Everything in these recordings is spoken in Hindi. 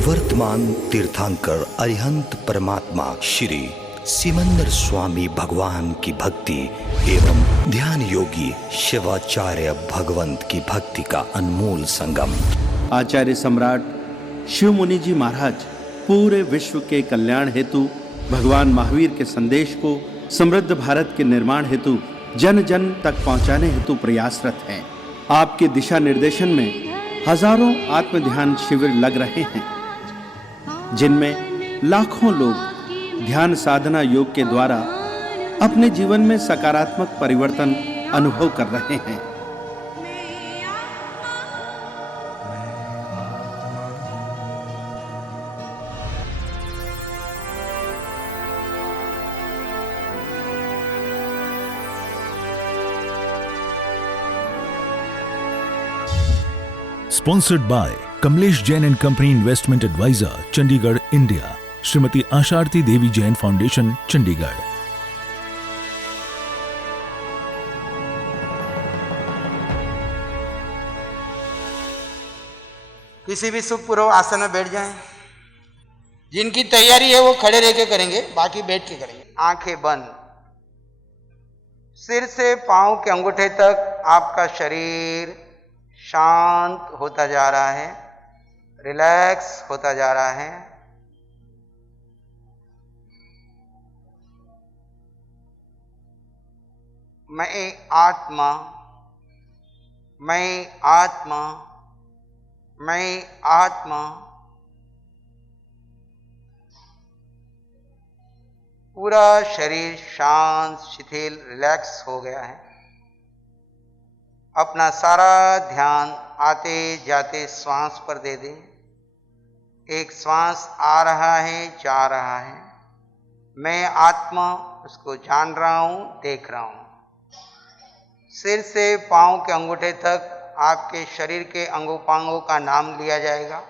वर्तमान तीर्थंकर अरिहंत परमात्मा श्री सिमंदर स्वामी भगवान की भक्ति एवं ध्यान योगी शिवाचार्य भगवंत की भक्ति का अनमोल संगम। आचार्य सम्राट शिव मुनि जी महाराज पूरे विश्व के कल्याण हेतु भगवान महावीर के संदेश को समृद्ध भारत के निर्माण हेतु जन जन तक पहुंचाने हेतु प्रयासरत हैं। आपके दिशा निर्देशन में हजारों आत्म ध्यान शिविर लग रहे हैं, जिनमें लाखों लोग ध्यान साधना योग के द्वारा अपने जीवन में सकारात्मक परिवर्तन अनुभव कर रहे हैं। Sponsored by Kamlesh Jain and Company Investment Advisor, Chandigarh, India. Shrimati Asharati Devi Jain foundation, Chandigarh. किसी भी सुखपूर्व आसन में बैठ जाएं। जिनकी तैयारी है वो खड़े रह के करेंगे, बाकी बैठ के करेंगे। आंखें बंद। सिर से पांव के अंगूठे तक आपका शरीर शांत होता जा रहा है, रिलैक्स होता जा रहा है। मैं आत्मा, मैं आत्मा, मैं आत्मा। पूरा शरीर शांत, शिथिल, रिलैक्स हो गया है। अपना सारा ध्यान आते जाते श्वास पर दे दें। एक श्वास आ रहा है, जा रहा है। मैं आत्मा उसको जान रहा हूं, देख रहा हूं। सिर से पांव के अंगूठे तक आपके शरीर के अंगोपांगों का नाम लिया जाएगा।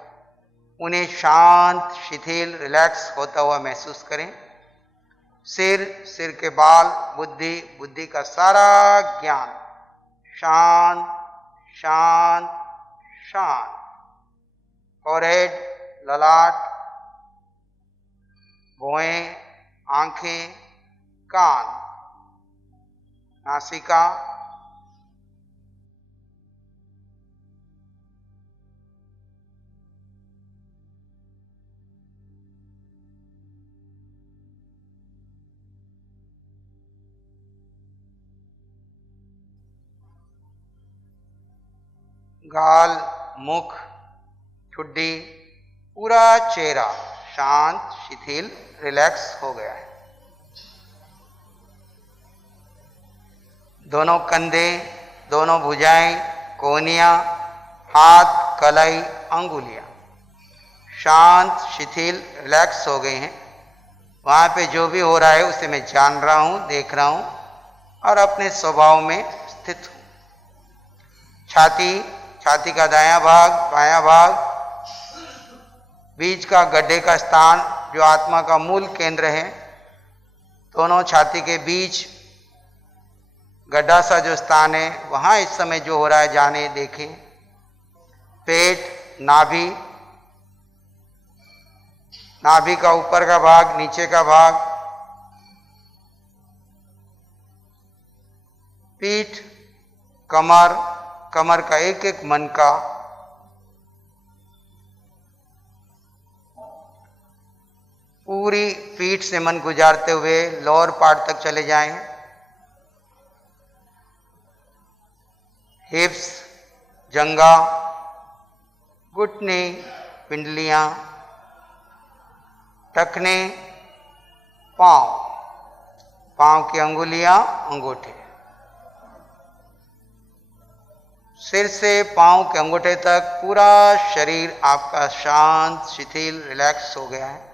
उन्हें शांत, शिथिल, रिलैक्स होता हुआ महसूस करें। सिर, सिर के बाल, बुद्धि, बुद्धि का सारा ज्ञान शांत, शांत, शांत। फोरहेड, ललाट, भौहें, आंखें, कान, नासिका, गाल, मुख, ठुड्डी, पूरा चेहरा शांत, शिथिल, रिलैक्स हो गया है। दोनों कंधे, दोनों भुजाएं, कोहनियां, हाथ, कलाई, अंगुलियां शांत, शिथिल, रिलैक्स हो गए हैं। वहां पे जो भी हो रहा है उसे मैं जान रहा हूं, देख रहा हूं और अपने स्वभाव में स्थित हूं। छाती, छाती का दायां भाग, बायां भाग, बीच का गड्ढे का स्थान जो आत्मा का मूल केंद्र है, दोनों छाती के बीच गड्ढा सा जो स्थान है, वहां इस समय जो हो रहा है जाने, देखें। पेट, नाभि, नाभि का ऊपर का भाग, नीचे का भाग, पीठ, कमर, कमर का एक एक मनका, पूरी पीठ से मन गुजारते हुए लोअर पार्ट तक चले जाएं। हिप्स, जंगा, घुटने, पिंडलियां, टखने, पांव, पांव की अंगुलियां, अंगूठे। सिर से पांव के अंगूठे तक पूरा शरीर आपका शांत, शिथिल, रिलैक्स हो गया है।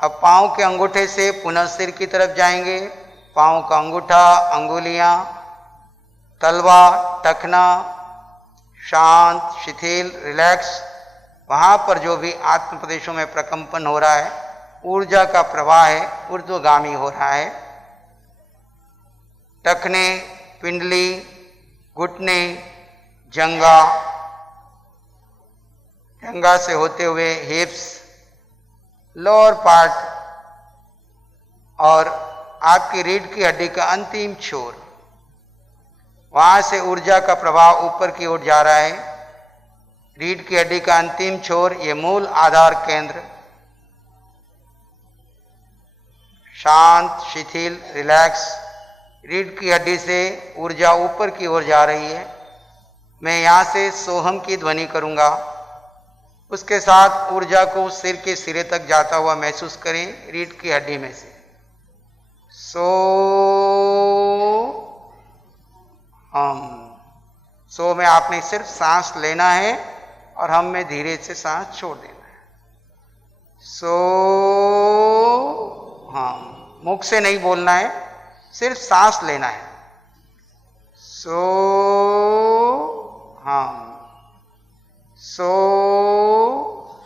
अब पाँव के अंगूठे से पुनः सिर की तरफ जाएंगे। पाँव का अंगूठा, अंगुलियां, तलवा, टखना शांत, शिथिल, रिलैक्स। वहां पर जो भी आत्म प्रदेशों में प्रकंपन हो रहा है, ऊर्जा का प्रवाह है, ऊर्ध्वगामी हो रहा है। टखने, पिंडली, घुटने, जंघा, जंघा से होते हुए हिप्स, लोअर पार्ट और आपकी रीढ़ की हड्डी का अंतिम छोर, वहां से ऊर्जा का प्रवाह ऊपर की ओर जा रहा है। रीढ़ की हड्डी का अंतिम छोर, ये मूल आधार केंद्र, शांत, शिथिल, रिलैक्स। रीढ़ की हड्डी से ऊर्जा ऊपर की ओर जा रही है। मैं यहां से सोहम की ध्वनि करूंगा, उसके साथ ऊर्जा को सिर के सिरे तक जाता हुआ महसूस करें। रीढ़ की हड्डी में से सो हम, सो में आपने सिर्फ सांस लेना है और हम में धीरे से सांस छोड़ देना है। सो हम, मुख से नहीं बोलना है, सिर्फ सांस लेना है। सो हम, सो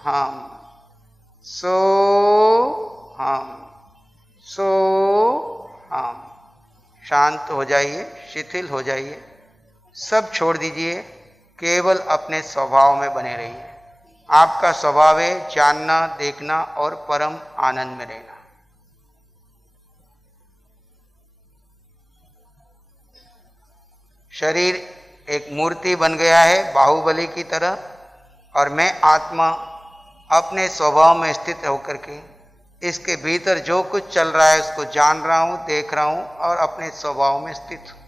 हम, सो हम, सो हम। शांत हो जाइए, शिथिल हो जाइए, सब छोड़ दीजिए, केवल अपने स्वभाव में बने रहिए। आपका स्वभाव है जानना, देखना और परम आनंद में रहना। शरीर एक मूर्ति बन गया है बाहुबली की तरह, और मैं आत्मा अपने स्वभाव में स्थित होकर के इसके भीतर जो कुछ चल रहा है उसको जान रहा हूं, देख रहा हूं और अपने स्वभाव में स्थित हूं।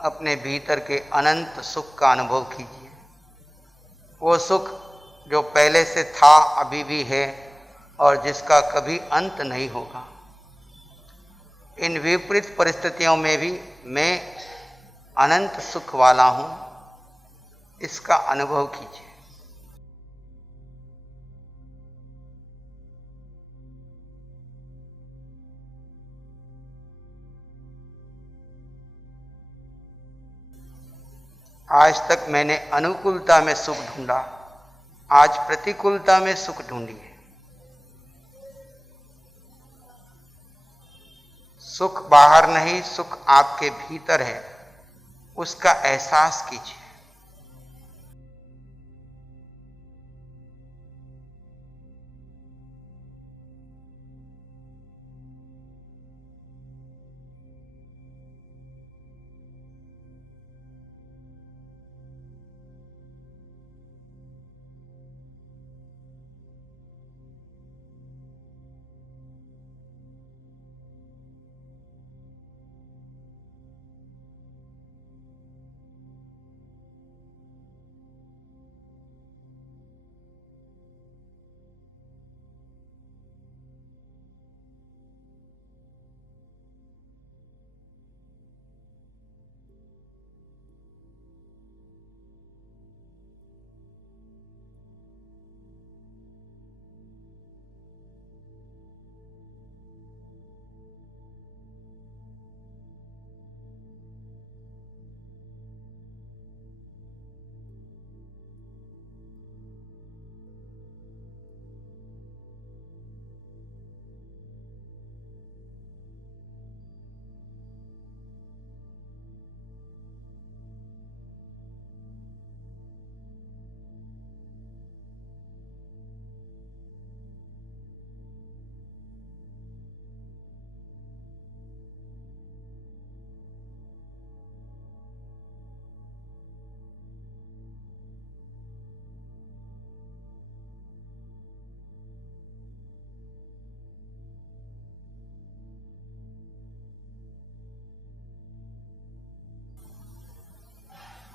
अपने भीतर के अनंत सुख का अनुभव कीजिए। वो सुख जो पहले से था, अभी भी है और जिसका कभी अंत नहीं होगा। इन विपरीत परिस्थितियों में भी मैं अनंत सुख वाला हूं, इसका अनुभव कीजिए। आज तक मैंने अनुकूलता में सुख ढूंढा, आज प्रतिकूलता में सुख ढूंढिए। सुख बाहर नहीं, सुख आपके भीतर है, उसका एहसास कीजिए।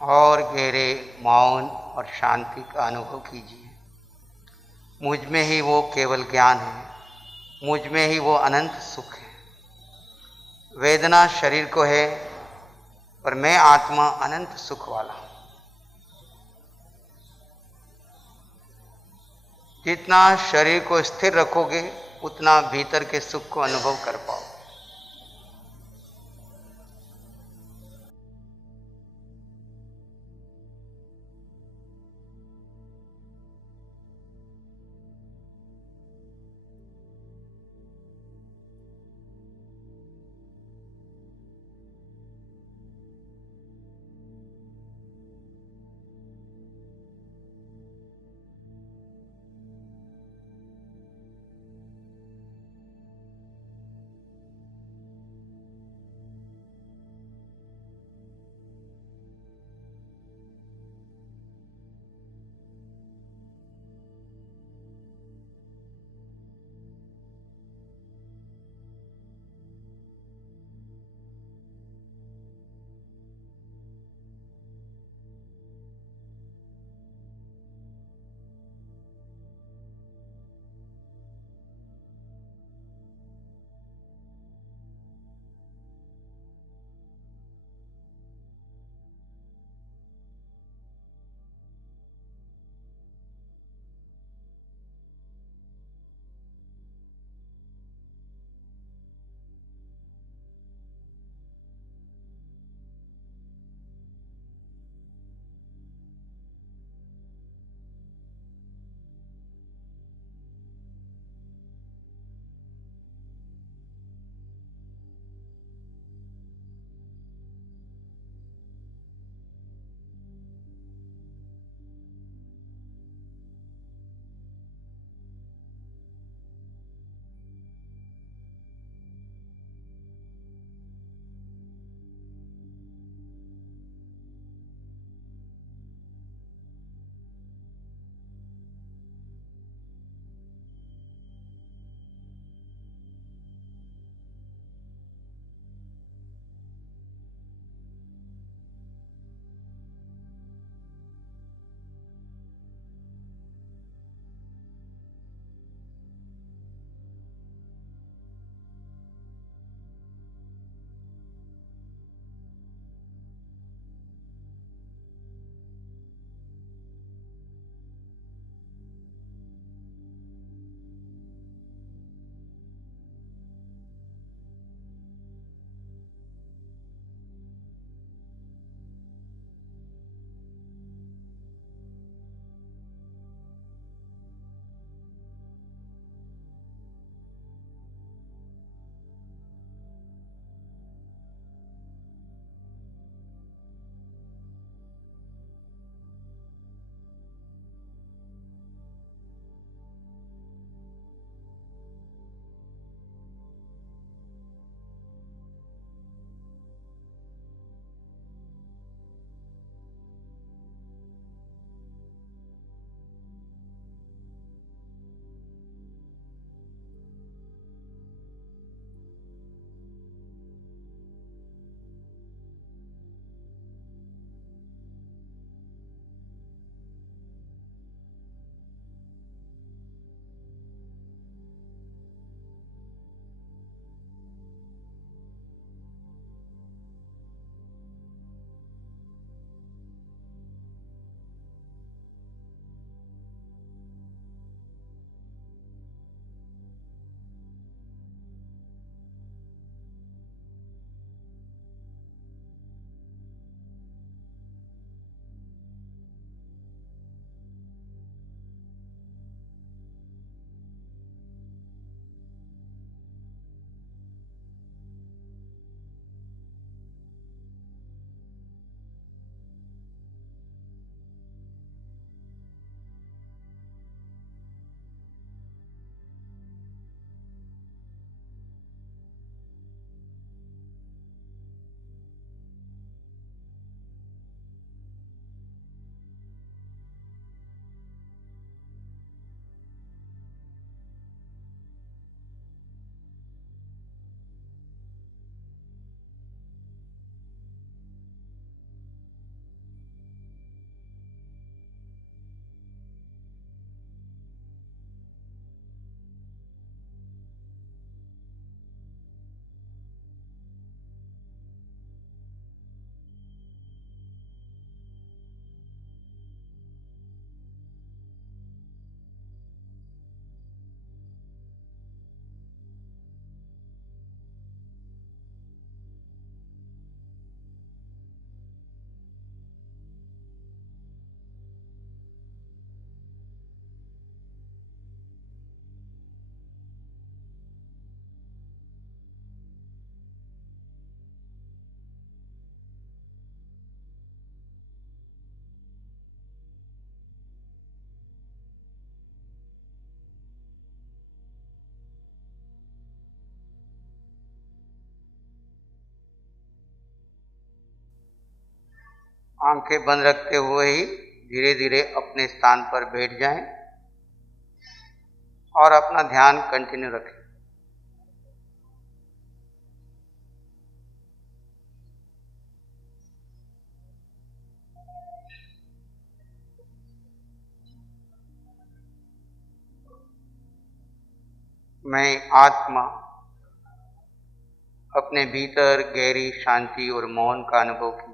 और गहरे मौन और शांति का अनुभव कीजिए। मुझ में ही वो केवल ज्ञान है, मुझ में ही वो अनंत सुख है। वेदना शरीर को है, पर मैं आत्मा अनंत सुख वाला हूं। जितना शरीर को स्थिर रखोगे उतना भीतर के सुख को अनुभव कर पाओगे। आंखें बंद रखते हुए ही धीरे धीरे अपने स्थान पर बैठ जाएं और अपना ध्यान कंटिन्यू रखें। मैं आत्मा अपने भीतर गहरी शांति और मौन का अनुभव कीजिए।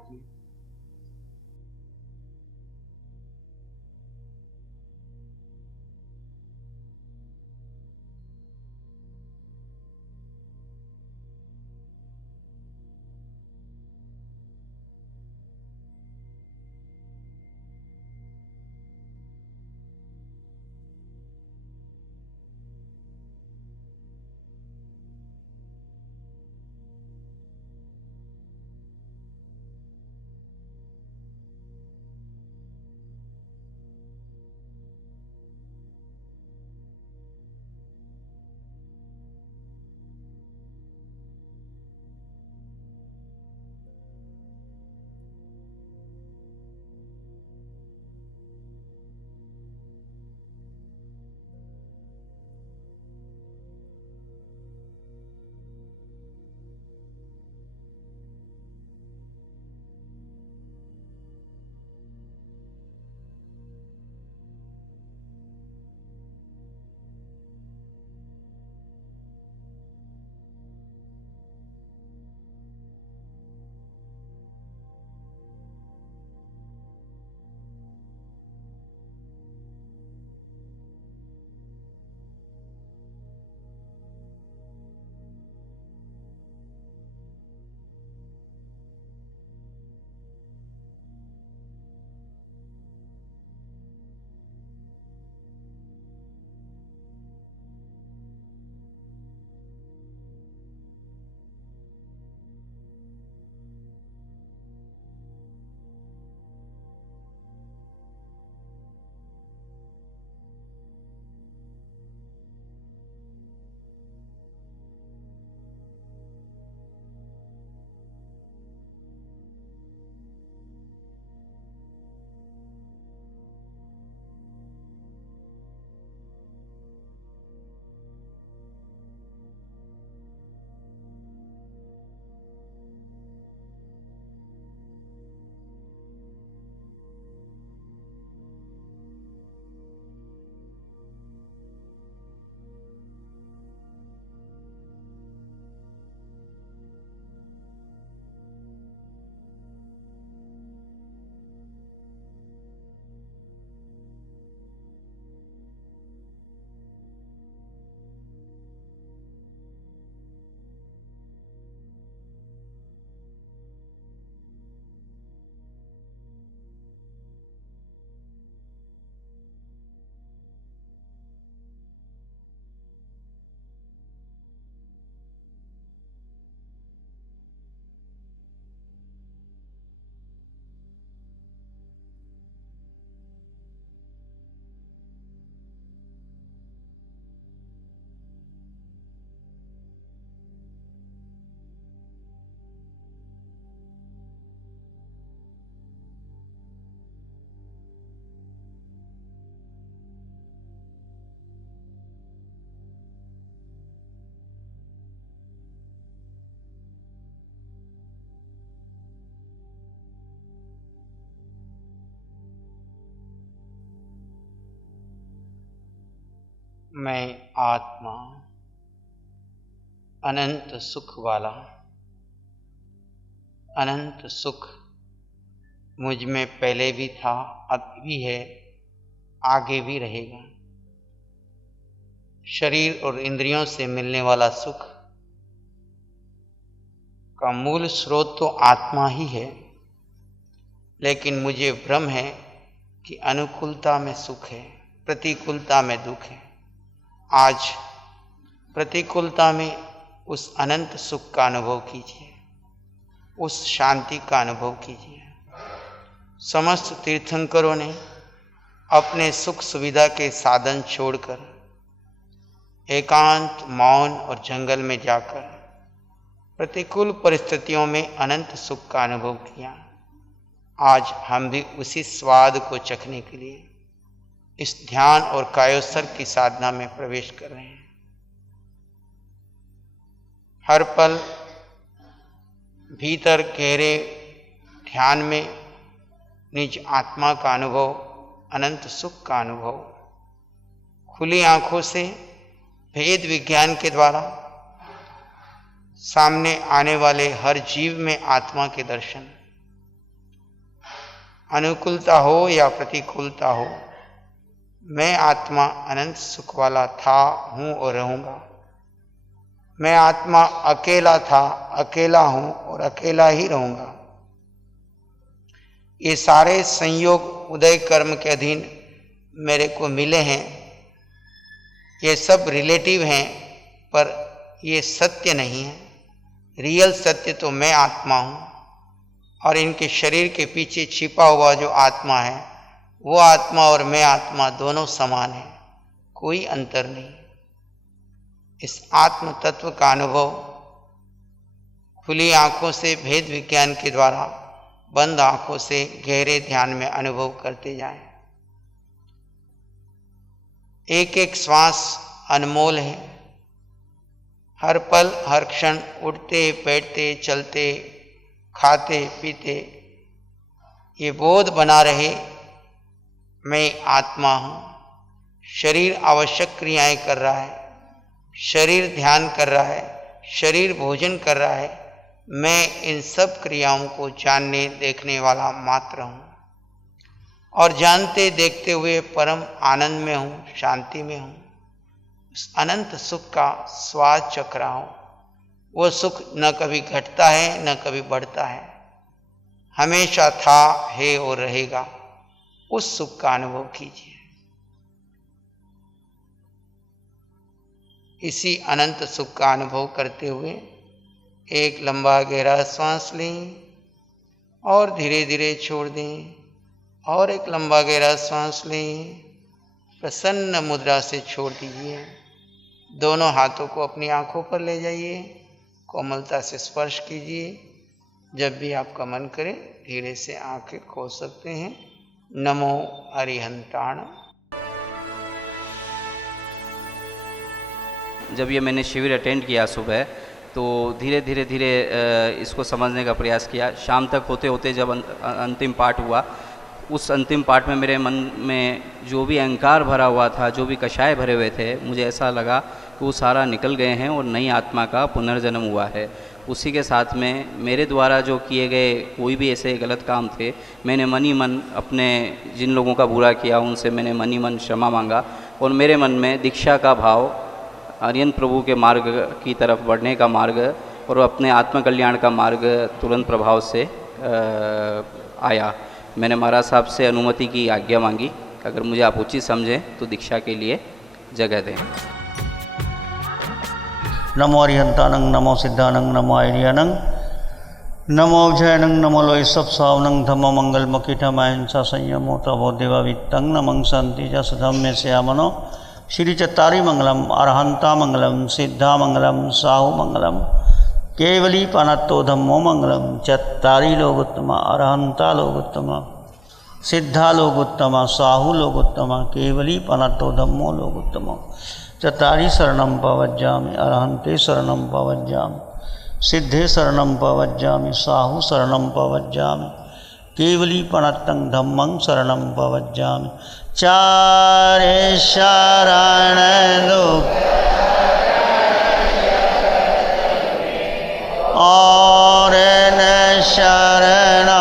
मैं आत्मा अनंत सुख वाला, अनंत सुख मुझ में पहले भी था, अब भी है, आगे भी रहेगा। शरीर और इंद्रियों से मिलने वाला सुख का मूल स्रोत तो आत्मा ही है, लेकिन मुझे भ्रम है कि अनुकूलता में सुख है, प्रतिकूलता में दुख है। आज प्रतिकूलता में उस अनंत सुख का अनुभव कीजिए, उस शांति का अनुभव कीजिए। समस्त तीर्थंकरों ने अपने सुख सुविधा के साधन छोड़कर एकांत, मौन और जंगल में जाकर प्रतिकूल परिस्थितियों में अनंत सुख का अनुभव किया। आज हम भी उसी स्वाद को चखने के लिए इस ध्यान और कायोत्सर्ग की साधना में प्रवेश कर रहे हैं। हर पल भीतर गहरे ध्यान में निज आत्मा का अनुभव, अनंत सुख का अनुभव, खुली आंखों से भेद विज्ञान के द्वारा सामने आने वाले हर जीव में आत्मा के दर्शन, अनुकूलता हो या प्रतिकूलता हो, मैं आत्मा अनंत सुख वाला था, हूं और रहूंगा। मैं आत्मा अकेला था, अकेला हूं और अकेला ही रहूंगा। ये सारे संयोग उदय कर्म के अधीन मेरे को मिले हैं। ये सब रिलेटिव हैं, पर ये सत्य नहीं है। रियल सत्य तो मैं आत्मा हूं, और इनके शरीर के पीछे छिपा हुआ जो आत्मा है, वो आत्मा और मैं आत्मा दोनों समान है, कोई अंतर नहीं। इस आत्म तत्व का अनुभव खुली आंखों से भेद विज्ञान के द्वारा बंद आंखों से गहरे ध्यान में अनुभव करते जाएं। एक एक श्वास अनमोल है। हर पल हर क्षण उठते बैठते चलते खाते पीते ये बोध बना रहे, मैं आत्मा हूं। शरीर आवश्यक क्रियाएं कर रहा है, शरीर ध्यान कर रहा है, शरीर भोजन कर रहा है। मैं इन सब क्रियाओं को जानने देखने वाला मात्र हूं, और जानते देखते हुए परम आनंद में हूं, शांति में हूं। उस अनंत सुख का स्वाद चख रहा हूं। वो सुख न कभी घटता है न कभी बढ़ता है, हमेशा था, है और रहेगा। उस सुख का अनुभव कीजिए। इसी अनंत सुख का अनुभव करते हुए एक लंबा गहरा श्वास लें और धीरे धीरे छोड़ दें, और एक लंबा गहरा श्वास लें, प्रसन्न मुद्रा से छोड़ दीजिए। दोनों हाथों को अपनी आंखों पर ले जाइए, कोमलता से स्पर्श कीजिए। जब भी आपका मन करे धीरे से आंखें खोल सकते हैं। नमो अरिहंताण। जब ये मैंने शिविर अटेंड किया सुबह, तो धीरे धीरे इसको समझने का प्रयास किया। शाम तक होते होते जब अंतिम पाठ हुआ, उस अंतिम पाठ में मेरे मन में जो भी अहंकार भरा हुआ था, जो भी कषाय भरे हुए थे, मुझे ऐसा लगा कि वो सारा निकल गए हैं और नई आत्मा का पुनर्जन्म हुआ है। उसी के साथ में मेरे द्वारा जो किए गए कोई भी ऐसे गलत काम थे, मैंने मन ही मन अपने जिन लोगों का बुरा किया उनसे मैंने मन ही मन क्षमा मांगा, और मेरे मन में दीक्षा का भाव, आर्यन प्रभु के मार्ग की तरफ बढ़ने का मार्ग और अपने आत्मकल्याण का मार्ग तुरंत प्रभाव से आया। मैंने महाराज साहब से अनुमति की आज्ञा मांगी कि अगर मुझे आप उचित समझें तो दीक्षा के लिए जगह दें। नमो अरिहंतानंग, नमो सिद्धानंग, नमो आर्यानंग, नमो अभ्ययनंग, नमो लोय सब सावनंग, धम्मो मंगल मकीठमायंसा संयमो तवो देवावित्तंग, नमं शांति च सधम्य श्यामनो, श्री चत्तारी मंगलम, अरहंता मंगलम, सिद्धा मंगलम, साहु मंगलम, केवली पनत्तो धम्मो मंगलम। चत्तारी लोगोत्तमा, अरहंता लोगोत्तमा, सिद्धा लोगोत्तमा, साहु लोगोत्तमा, केवली पनत्तो धम्मो लोगोत्तमा। चत्तारी शरणं पवज्जामि, अरहंते शरणं पवज्जामि, सिद्धे शरणं पवज्जामि, साहु शरणं पवज्जामि, केवली पनत्तं धम्मं शरणं पवज्जामि। चारे शरण लोक और न शरणा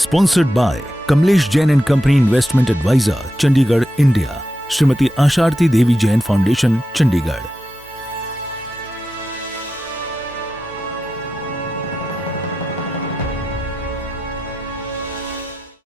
Sponsored by Kamlesh Jain and Company Investment Advisor, Chandigarh, India. Shrimati Asharti Devi Jain Foundation, Chandigarh.